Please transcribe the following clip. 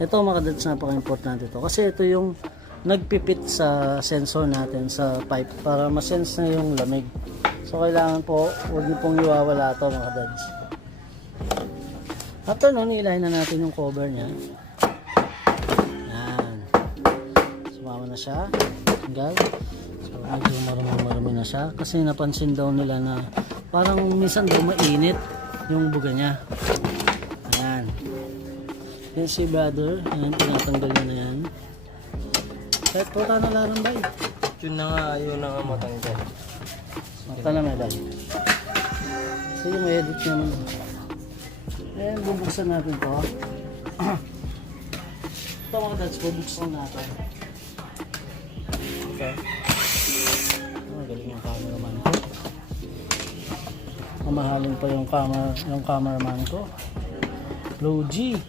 Ito mga kadads, napaka-importante ito. Kasi ito yung nagpipit sa sensor natin sa pipe para masense na yung lamig. So kailangan po, huwag niyo pong iwawala ito mga kadads. After nun, ilahin na natin yung cover niya. Yan. Sumama na siya. Tanggal. So medyo marami na siya. Kasi napansin daw nila na parang minsan daw mainit yung buga niya. Ayan. Yan si brother. Ayan, tinatanggal na yan. Kahit po ka na larang bay. Yun na nga, yun na nga matanggal. Mata na medal. So yung edit naman. Ayan, bubuksan natin to. Ito mga dads, bubuksan natin. Okay. Magaling yung cameraman ko. Mamahalin pa yung cameraman ko. Low G.